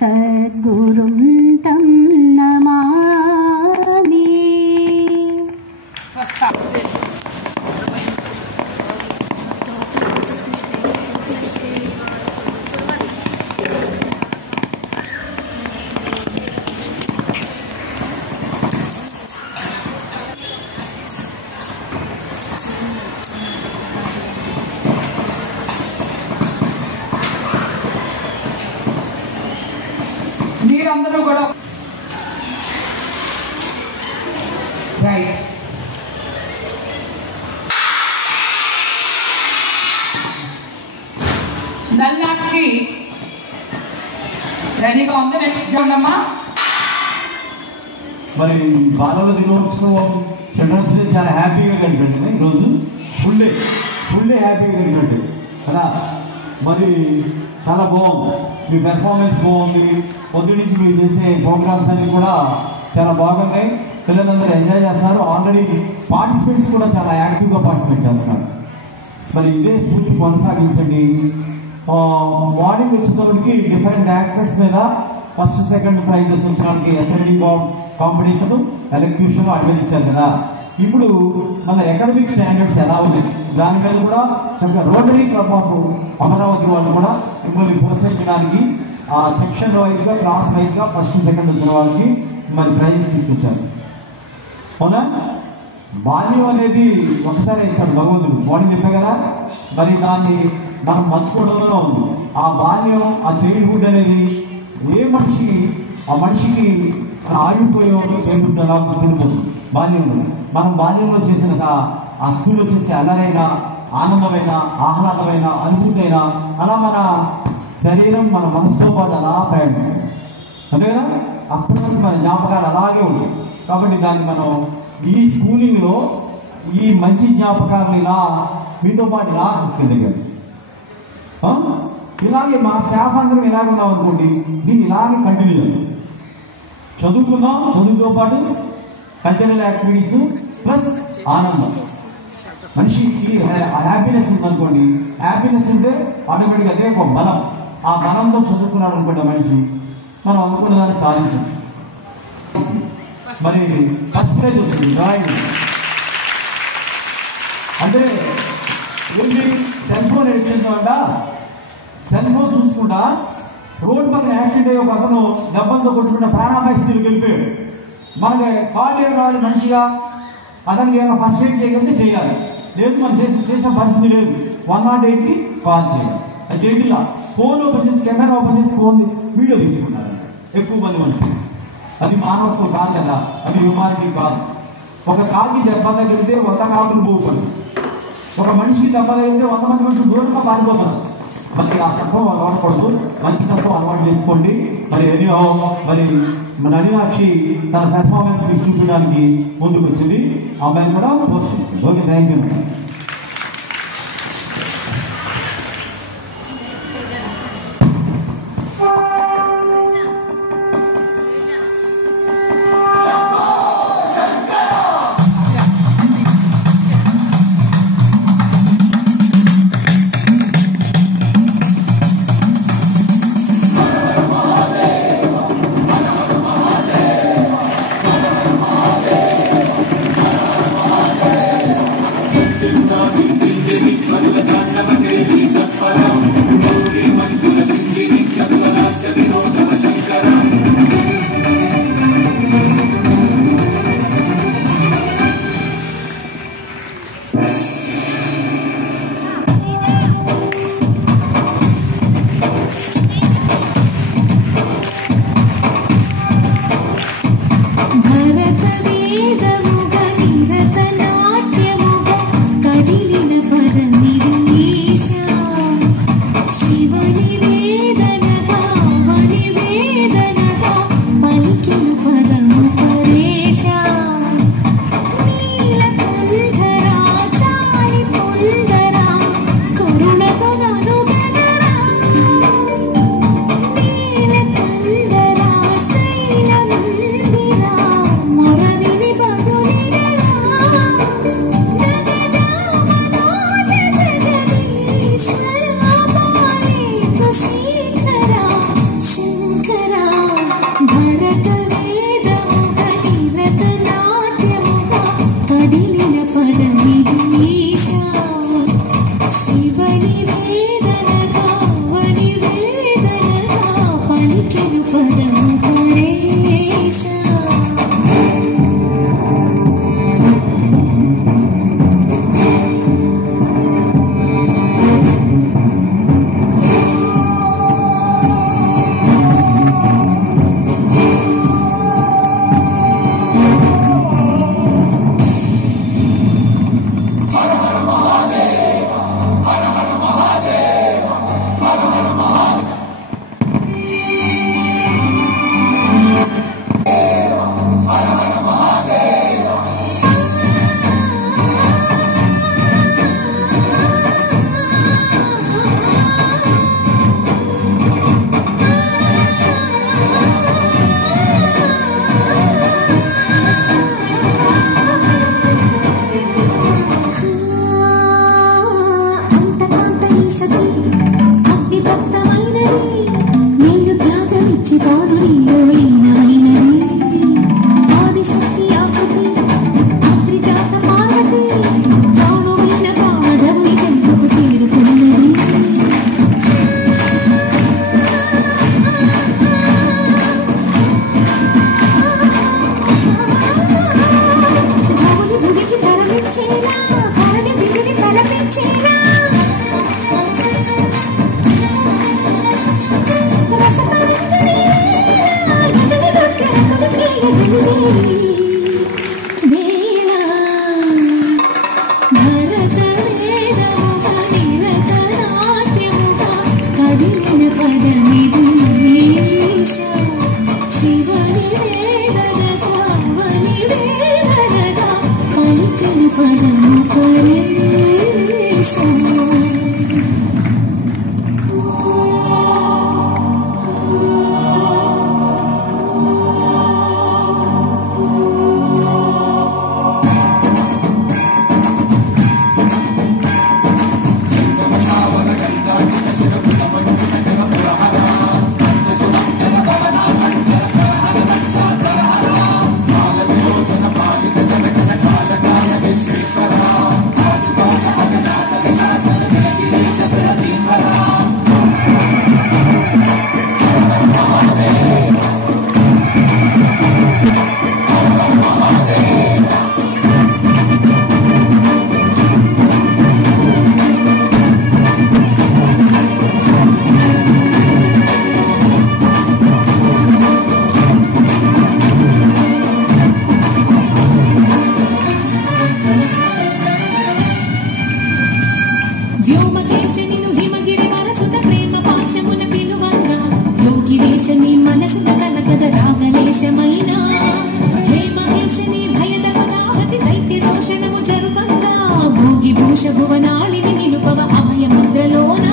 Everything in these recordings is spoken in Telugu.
सद्गुरुं तं नमामि। మీరందరూ కూడా రైట్ నల్లాక్షి రెడీగా ఉంది. నెక్స్ట్ చూడమ్మా. మరి బాలల దినోత్సవం చిల్డ్రన్స్ డే చాలా హ్యాపీగా గడిపండి. ఈరోజు ఫుల్ డే హ్యాపీగా గడిపండి కదా. మరి చాలా బాగుంది, మీ పెర్ఫార్మెన్స్ బాగుంది. పొద్దు నుంచి మీరు చేసే ప్రోగ్రామ్స్ అన్నీ కూడా చాలా బాగున్నాయి. పిల్లలందరూ ఎంజాయ్ చేస్తున్నారు. ఆల్రెడీ పార్టిసిపేట్స్ కూడా చాలా యాక్టివ్గా పార్టిసిపేట్ చేస్తున్నారు. మరి ఇదే స్ఫూర్తి కొనసాగించండి. మార్నింగ్ వచ్చేటప్పటికి డిఫరెంట్ ఆస్పెక్ట్స్ మీద ఫస్ట్ సెకండ్ ప్రైజెస్ వచ్చిన వాళ్ళకి ఎస్ఐడి కాంపిటీషన్, ఎలక్యూషన్ అడ్వైజ్ ఇచ్చారు కదా. ఇప్పుడు మన అకాడమిక్ స్టాండర్డ్స్ ఎలా ఉన్నాయి దాని మీద కూడా చక్కగా రోటరీ క్లబ్ ఆఫ్ అమరావతి వాళ్ళు కూడా మిమ్మల్ని ప్రోత్సహించడానికి ఆ సెక్షన్ వైజ్గా క్లాస్ వైజ్గా ఫస్ట్ సెకండ్ వచ్చిన వాళ్ళకి మరి ప్రైజెస్ తీసుకొచ్చారు. అవునా? బాల్యం అనేది ఒకసారి ఇస్తాడు భగవంతుడు, మార్నింగ్ చెప్పే కదా. మరి దాన్ని మనం మర్చిపోవడంలో ఉంది. ఆ బాల్యం, ఆ చైల్డ్హుడ్ అనేది ఏ మనిషికి ఆ మనిషికి ఆగిపోయే చైల్డ్హుడ్ అలా గుర్తుండిపోతుంది. బాల్యంలో మనం బాల్యంలో చేసిన ఆ స్కూల్లో చేసే అల్లరైన, ఆనందమైన, ఆహ్లాదమైన, అనుభూతి అయినా అలా మన శరీరం మన మనసుతో పాటు అలా ప్రయాణిస్తాం. అంతే కదా. అప్పటి వరకు మన జ్ఞాపకాలు అలాగే ఉంటాయి. కాబట్టి దాన్ని మనం ఈ స్కూలింగ్లో ఈ మంచి జ్ఞాపకాలను ఇలా మీతో పాటు ఇలా తీసుకెళ్ళగలరు. ఇలాగే మా స్టాఫ్ అందరం ఇలాగ ఉన్నాం అనుకోండి, దీన్ని ఇలాగే కంటిన్యూ చేయాలి. చదువుకున్నాం, చదువుతో పాటు కల్చరల్ యాక్టివిటీస్ ప్లస్ ఆనందం. మనిషికి హ్యాపీనెస్ ఉందనుకోండి, హ్యాపీనెస్ ఉంటే ఆటోమేటిక్గా అదే ఒక బలం. ఆ బలంతో చదువుకున్నాడు అనుకోండి మనిషి, మనం అనుకున్న దాన్ని సాధించచ్చు. మరి ఫస్ట్ ప్రైజ్ వచ్చింది డ్రాయింగ్. అంటే ఏంటి, సెల్ ఫోన్ ఎడిషన్ అంట. సెల్ ఫోన్ చూసుకుంటా రోడ్డు పక్కన యాక్సిడెంట్ అయ్యి ఒక అతను దెబ్బలతో కొట్టుకుంటే ప్రాణాపాయ స్థితికి వెళ్ళిపోయాడు. మనకి కాల్ రావాలి మనిషిగా, అతనికి ఏమైనా ఫస్ట్ ఎయిడ్ చేయగలిగితే చేయాలి. లేదు మనం చేసిన పరిస్థితి లేదు, 108కి కాల్ చేయాలి. అది చేయకుండా ఫోన్ ఓపెన్ చేసి, కెమెరా ఓపెన్ చేసి ఫోన్ వీడియో తీసుకున్నారు ఎక్కువ మంది మనుషులు. అది మానవత్వం కాదు కదా, అది హ్యూమానిటీ కాదు. ఒక కాకి దెబ్బ తగిలితే 100 కాకులు పోకూడదు. ఒక మనిషికి దెబ్బ తగిలితే 100 మంది మనుషులు దూరంగా పారిపోతారు. మరి ఆ తత్వం అలవాటుకూడదు, మంచి తత్వం అలవాటు చేసుకోండి. మరి ఎనీహౌ మరి నడినాక్షి తన పెర్ఫార్మెన్స్ చూపించడానికి ముందుకు వచ్చింది. అమ్మాయిని కూడా ప్రోత్సహించింది. Okay, thank you. చాలు నీలో లీనమైనది ఆదిశక్తి ఆకృతి మాతృజాత పార్వతి ప్రాణమైన ప్రాణధవుని చెంతకు చేరుకున్నది భవుని భువికి తరలించేలా కరణి దివిని తలపించేలా శివని వేదనగా వని వేదనగా పలికను పదము పరేశ వ్యోమకేశనిను హిమగిరి వరసుత ప్రేమ పాశమున పిలువంగా యోగి వేషని మనసున కలగద రాగలేశమైన హే మహేశని భయదమదాహతి దైత్య శోషణము జరుపంగా భోగి భూష భువనాళిని నిలుపవ అభయ ముద్రలోన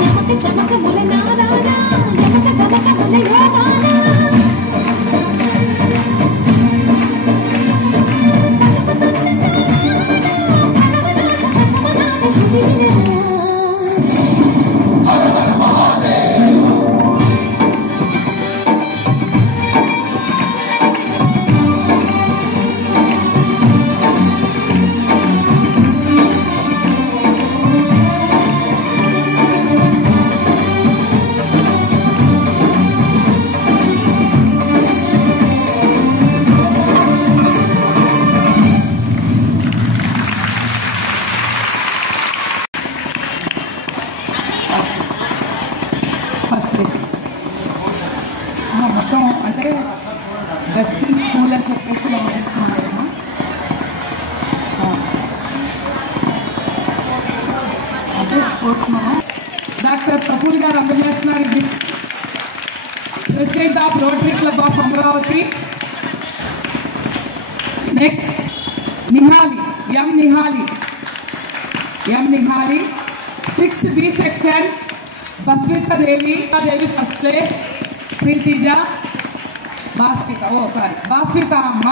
నమక చమకముల నాదాన యమక గమకముల యోగాన మొత్తం అంటే గస్టింగ్ స్కూల్ అని చెప్పేసి మనం వేస్తున్నాము. అంటే స్పోర్ట్స్ మనం డాక్టర్ ప్రఫుల్ గారు అందజేస్తున్నారు. ఇది president of Rotary club of Amaravati. Next Nihali M Nihali 6th B section Baswitha Devi first place. Preethija Baswitha అమ్మ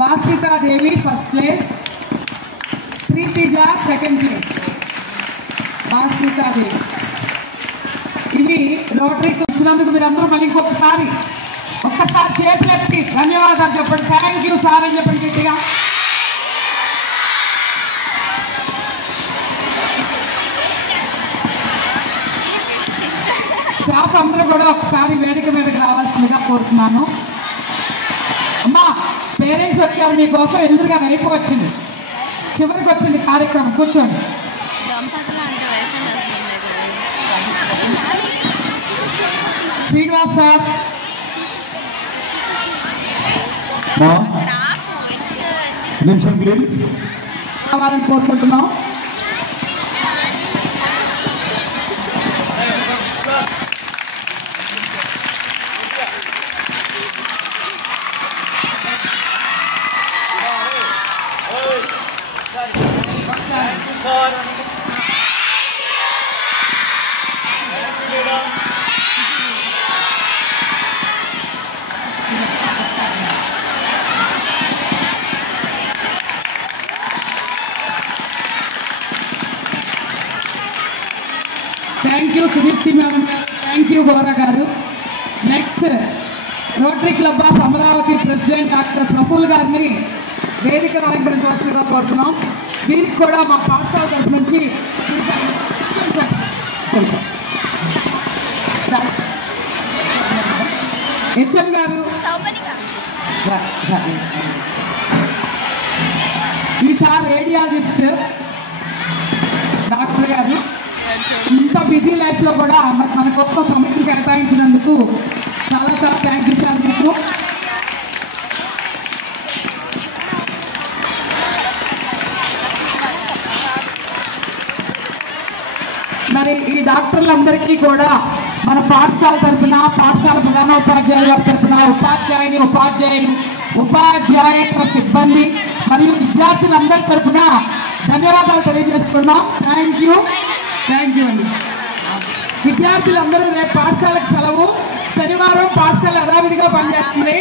Baswitha Devi first place. Preethija second place. Baswitha Devi. ఇది రోటరీకి వచ్చినందుకు మీరందరూ మళ్ళీ ఒక్కసారి చేతులెత్తి ధన్యవాదాలు చెప్పండి. థ్యాంక్ యూ సార్ అని చెప్పండి గట్టిగా. స్టాఫ్ అందరూ కూడా ఒకసారి వేదిక మీదకి రావాల్సిందిగా కోరుతున్నాను. అమ్మా పేరెంట్స్ వచ్చారు మీకోసం, ఎదురుగా అయిపోవచ్చింది, చివరికి వచ్చింది కార్యక్రమం. కూర్చోండి. శ్రీనివాస్ సార్ కావాలని కోరుకుంటున్నాం. సుదీప్తి మేడం గారు, థ్యాంక్ యూ గౌర గారు. Next rotary club of Amaravati president doctor Praful గారిని వేదిక అలంకరించవలసిందిగా కోరుతున్నాం. వీరికి కూడా మా పాఠశాల తరఫు నుంచి హెచ్ఎం గారు, ఈసారి రేడియాలజిస్ట్ డాక్టర్ గారు ఇంత బిజీ లైఫ్లో కూడా మన కోసం సమయం కేటాయించినందుకు చాలా చాలా థ్యాంక్ యూ సార్ మీకు. మరి ఈ డాక్టర్లందరికీ కూడా మన పాఠశాల తరఫున, పాఠశాల ప్రధానోపాధ్యాయుల తరఫున, ఉపాధ్యాయుల సిబ్బంది మరియు విద్యార్థులందరి తరఫున ధన్యవాదాలు తెలియజేస్తున్నాం. థ్యాంక్ యూ అండి. విద్యార్థులందరూ రేపు పాఠశాలకు సెలవు. శనివారం పాఠశాల యథావిధిగా పనిచేస్తుంది.